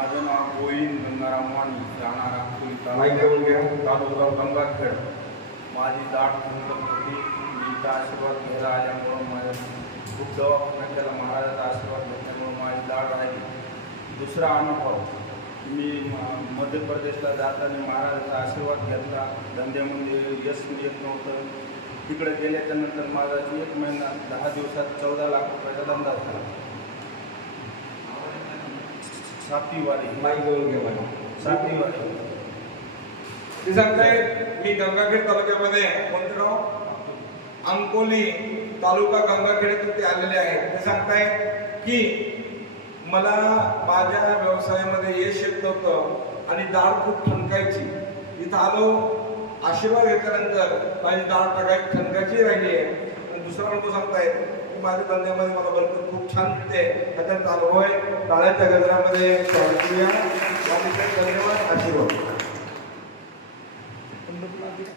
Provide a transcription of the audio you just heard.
माझं नाव गोविंद गंगाराम वाणी, राहणार अकोली माईक घेऊन घ्या. तालुका गंगाखेड. माझी दाट थंड होती. मी इथं आशीर्वाद घ्यायला आल्यामुळं माझ्या खूप दवाखाना केला. महाराजाचा आशीर्वाद घेतल्यामुळं माझी दाट राहिली. दुसरा अनुभव, मी मध्य प्रदेशला जाताना महाराजाचा आशीर्वाद घेतला. धंद्यामध्ये यश येत नव्हतं. तिकडे गेल्याच्यानंतर माझा 1 महिना 10 दिवसात 14 लाख रुपयाचा धंदा झाला. 7वी वारी. माईक घेऊन घ्या मला. 7वी वारी. ते सांगताय मी गंगाखेड तालुक्यामध्ये कोणतं गाव, अंकोली तालुका गंगाखेड येथून ते आलेले आहेत. ते सांगताय की मला माझ्या व्यवसायामध्ये यश येत नव्हतं आणि दाढ खूप ठणकायची. इथं आलो, आशीर्वाद घेतल्यानंतर माझी दाढ टाकायची ठणकायची राहिली आहे. आणि दुसरा अनुभव सांगताय की माझ्या धंद्यामध्ये मला बरकत खूप छान मिळते. त्याचा अनुभव आहे. टाळ्याच्या गजरामध्ये स्वागत करूया.